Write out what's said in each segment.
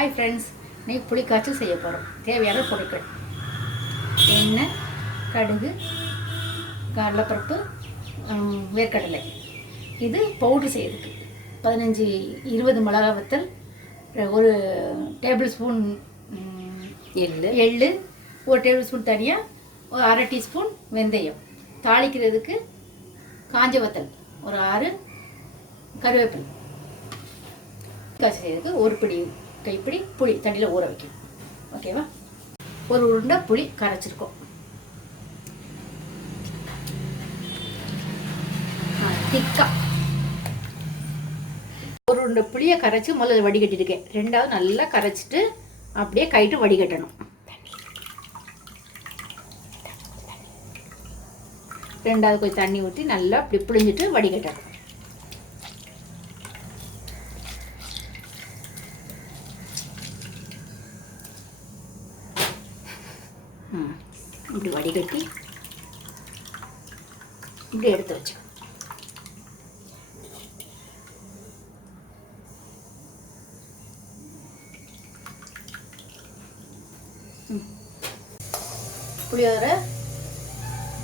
Hi friends, இன்னைக்கு புளிக்காய்ச்சல் செய்ய போகிறோம். தேவையான பொருட்கள்: எண்ணெய், கடுகு, கடலைப்பருப்பு, வேர்க்கடலை. இது பவுட்ரு செய்யறதுக்கு 15-20 மிளகா வத்தல், ஒரு டேபிள் ஸ்பூன் எள்ளு, ஒரு டேபிள் ஸ்பூன் தனியாக, ஒரு அரை டீஸ்பூன் வெந்தயம். தாளிக்கிறதுக்கு காஞ்ச வத்தல் ஒரு 6, கருவேப்பிலை. காய்ச்சி செய்யறதுக்கு ஒரு கைப்பிடி புளி தண்ணியில் ஊற வைக்கணும். ஓகேவா? ஒரு உருண்டை புளி கரைச்சிருக்கோம். திக்கா ஒரு உருண்டை புளியை கரைச்சி முதல்ல வடிகட்டிருக்கேன். ரெண்டாவது நல்லா கரைச்சிட்டு அப்படியே கைட்டு வடிகட்டணும். ரெண்டாவது கொஞ்சம் தண்ணி ஊற்றி நல்லா அப்படி புளிஞ்சிட்டு வடிகட்டணும். இப்படி வடிகட்டி இப்படி எடுத்து வச்சு புளியோதரை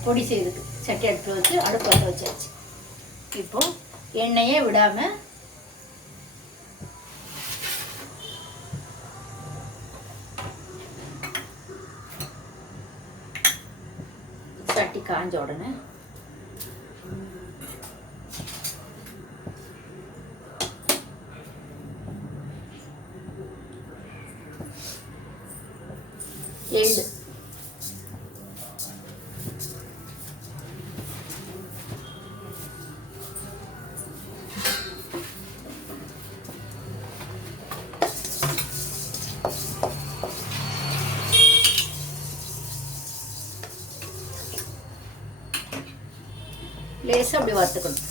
பொடி செய்யுது. சட்டி அடுப்பு வச்சு அடுப்பு வச்சு வச்சாச்சு. இப்போ எண்ணெயே விடாமல் சட்டி காஞ்ச உடனே எள்ளு, லேசாக அப்படி வறுத்துக்கணும்.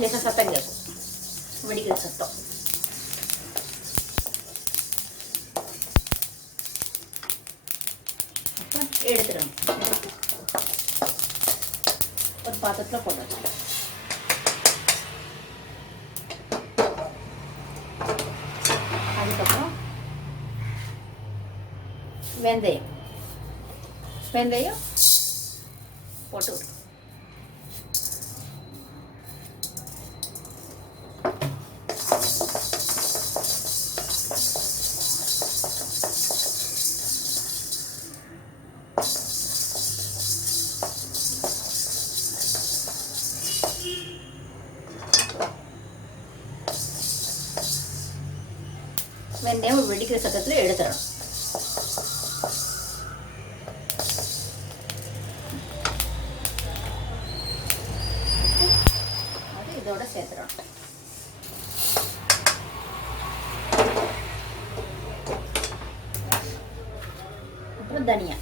லேசாக சத்தம் கேட்கும், வெடிக்கிற சத்தம். அப்புறம் எடுத்துடணும். ஒரு பாத்திரத்தில் போட்டு வச்சுக்கலாம். அதுக்கப்புறம் வெந்தயம் போட்டு விடும். வெந்தயம் வெடிக்கிற சத்தத்தில் எடுத்துடணும். இதோட சேர்த்துறோம். அப்புறம் தனியா,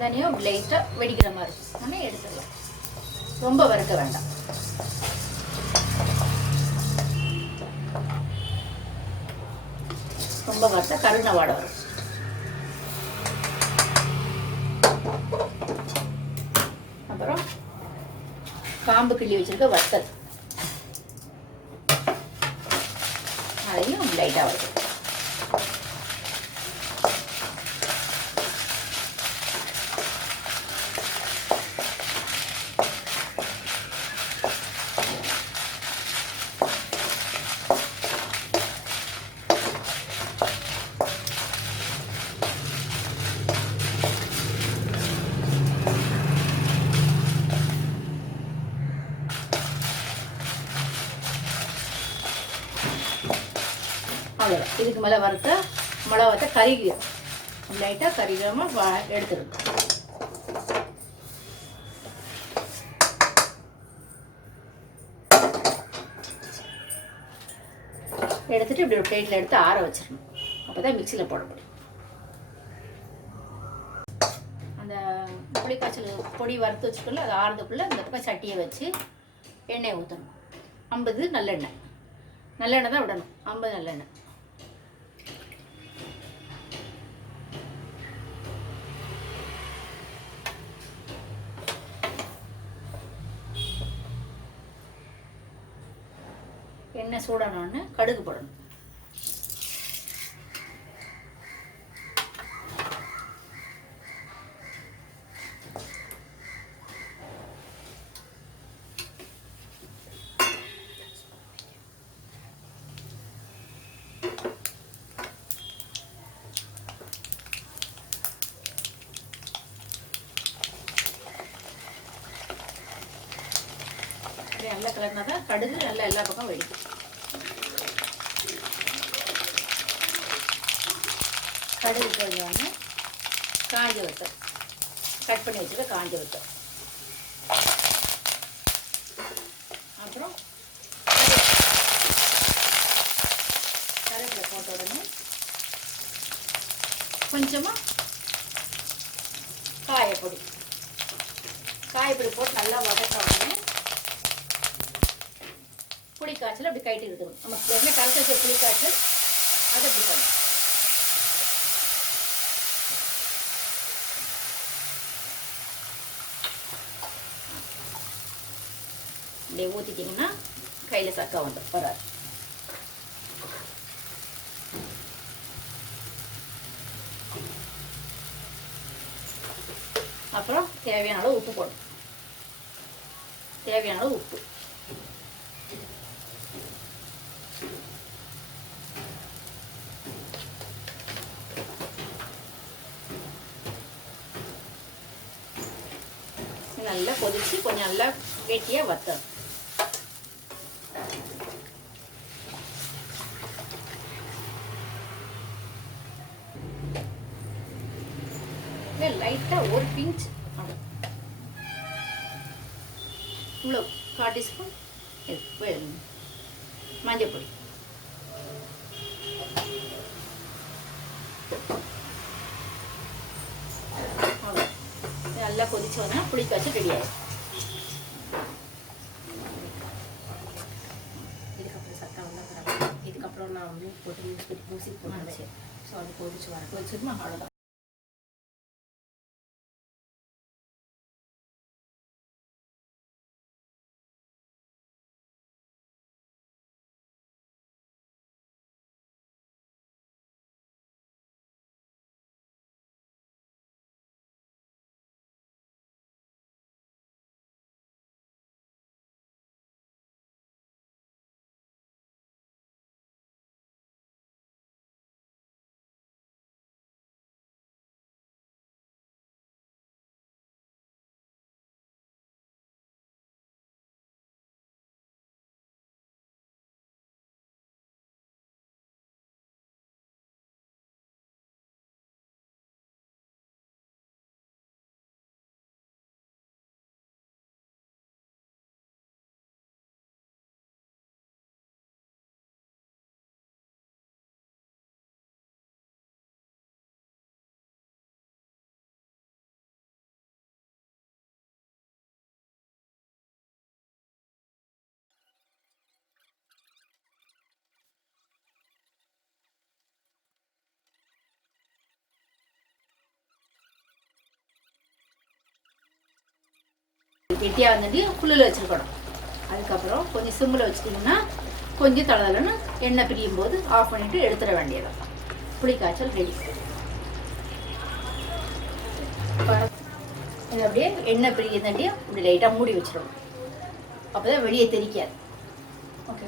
தனியாக லைட்டாக வெடிக்கிற மாதிரி ஆனால் எடுத்துடலாம். ரொம்ப வறுக்க வேண்டாம். ரொம்ப வறுத்தா கருண வாடை வரும். அப்புறம் காம்பு கிள்ளி வச்சிருக்க வத்தல், அதையும் லைட்டாக வரும். அவ்வளோதான். இதுக்கு மேலே வறுத்த மிளகாத்தை கறிக்கும், லைட்டாக கறிக்காமல் எடுத்துருக்கோம். எடுத்துட்டு இப்படி ஒரு பிளேட்டில் எடுத்து ஆற வச்சிடணும். அப்போ தான் மிக்சியில் போட முடியும். அந்த புளி காய்ச்சல் பொடி வறுத்து வச்சுக்கல அது ஆறுறதுக்குள்ளே இந்த பக்கம் சட்டியை வச்சு எண்ணெயை ஊற்றணும். 50 நல்லெண்ணெய். நல்லெண்ணெய் தான் விடணும். 50 நல்லெண்ணெய். எண்ணெய் சூடானோன்னு கடுகு போடணும். நல்லா கலர்னா தான் கடுகு நல்லா எல்லா பக்கம் வெடிக்கும். கடுகு போடுவாங்க. காஞ்ச வத்தல் கட் பண்ணி வச்சுக்க காஞ்ச வத்தல். அப்புறம் கருவேப்பிலை போட்ட உடனே கொஞ்சமாக காயப்பொடி போட்டு நல்லா வதக்க உடனே புளி காய்ச்சல் அப்படி கைட்டு இருக்கணும். நம்ம கரைச்சி வச்ச புளி காய்ச்சல் அதை அப்படி பண்ணணும். இப்படியே ஊற்றிட்டிங்கன்னா கையில் சக்கா வராது. அப்புறம் தேவையான அளவு உப்பு போடணும். தேவையான அளவு உப்பு. நல்லா கொதிச்சு கொஞ்சம் நல்லா கெட்டியாக வத்தணும். லைட்டாக ஒரு பிஞ்ச் இவ்வளோ 1/4 டீஸ்பூன் மஞ்சள் பொடி. நல்லா கொதிச்சோன்னா புளி காய்ச்சல் ரெடி ஆகிடும். இதுக்கப்புறம் சத்தா வந்தால் இதுக்கப்புறம் நான் வந்து போட்டு மியூசிக் போட்டு ஸோ அது கொதிச்சுமா அவ்வளோதான். கெட்டியாக வந்துட்டு ஃபுல்லில் வச்சுருக்கணும். அதுக்கப்புறம் கொஞ்சம் சிம்மில் வச்சுட்டிங்கன்னா கொஞ்சம் தளதளன்னு எண்ணெய் பிரியும் போது ஆஃப் பண்ணிவிட்டு எடுத்துட வேண்டியதான். புளி காய்ச்சல் ரெடி. இது அப்படியே எண்ணெய் பிரிக்கிறதாண்டியே இப்படி லைட்டாக மூடி வச்சிடணும். அப்போ தான் வெளியே தெரிக்காது. ஓகே,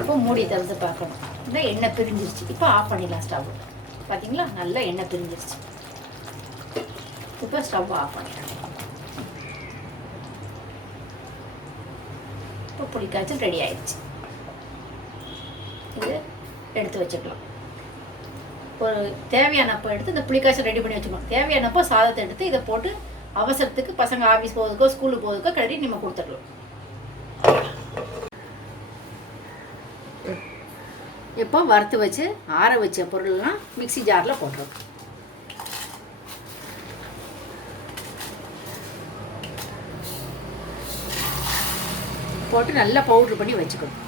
இப்போ மூடி திறந்து பார்க்கணும். இந்த எண்ணெய் பிரிஞ்சிருச்சு. இப்போ ஆஃப் பண்ணிடலாம் ஸ்டவ். பார்த்தீங்களா, நல்லா எண்ணெய் பிரிஞ்சிருச்சு. இப்போ ஸ்டவ் ஆஃப் பண்ணிடலாம். இப்போ புளி காய்ச்சல் ரெடி ஆயிடுச்சு. இது எடுத்து வச்சுக்கலாம். ஒரு தேவையானப்போ எடுத்து இந்த புளிக்காய்ச்சல் ரெடி பண்ணி வச்சுக்கணும். தேவையானப்போ சாதத்தை எடுத்து இதை போட்டு அவசரத்துக்கு பசங்க ஆஃபீஸ் போகிறதுக்கோ ஸ்கூலுக்கு போகிறதுக்கோ கிளறி நம்ம கொடுத்துடலாம். இப்போ வறுத்து வச்சு ஆற வச்ச பொருள்லாம் மிக்ஸி ஜாரில் போட்டுரும். போட்டு நல்லா பவுட்ரு பண்ணி வச்சுக்கணும்.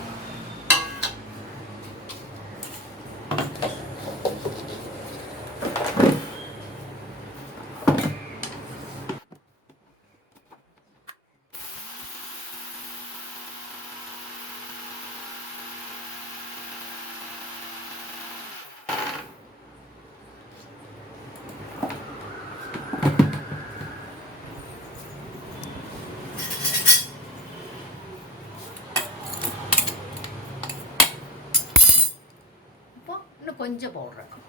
இன்னும் கொஞ்சம் பவுடர் இருக்கும்.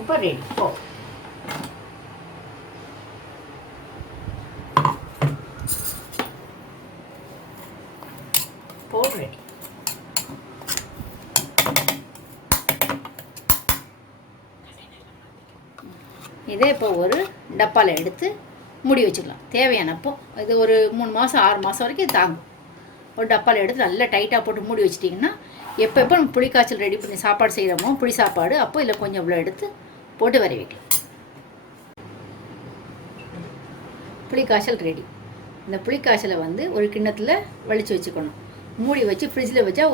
இப்போ ரெடி. Powder ready. இதே இப்போ ஒரு டப்பாவில் எடுத்து மூடி வச்சுக்கலாம். தேவையானப்போ இது ஒரு 3 மாதம் 6 மாதம் வரைக்கும் தாங்கும். ஒரு டப்பாவில் எடுத்து நல்லா டைட்டாக போட்டு மூடி வச்சிட்டிங்கன்னா எப்போ நம்ம புளி காய்ச்சல் ரெடி பண்ணி சாப்பாடு செய்கிறோமோ புளி சாப்பாடு அப்போ இதில் கொஞ்சம் இவ்வளோ எடுத்து போட்டு வர வைக்கலாம். புளி காய்ச்சல் ரெடி. இந்த புளி காய்ச்சலை ஒரு கிண்ணத்தில் வலிச்சு வச்சுக்கணும். மூடி வச்சு ஃப்ரிட்ஜில் வச்சா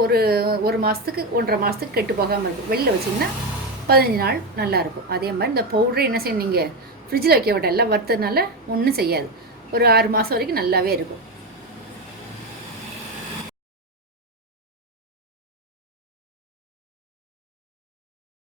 ஒரு மாதத்துக்கு 1.5 மாதத்துக்கு கெட்டு போகாமல் இருக்கும். வெளியில் வச்சிங்கன்னா 15 நாள் நல்லாயிருக்கும். அதே மாதிரி இந்த பவுடரை என்ன செய்யணும், நீங்கள் ஃப்ரிட்ஜில் வைக்க விட்டால் எல்லாம் வறுத்ததுனால ஒன்றும் செய்யாது. ஒரு 6 மாதம் வரைக்கும் நல்லாவே இருக்கும்.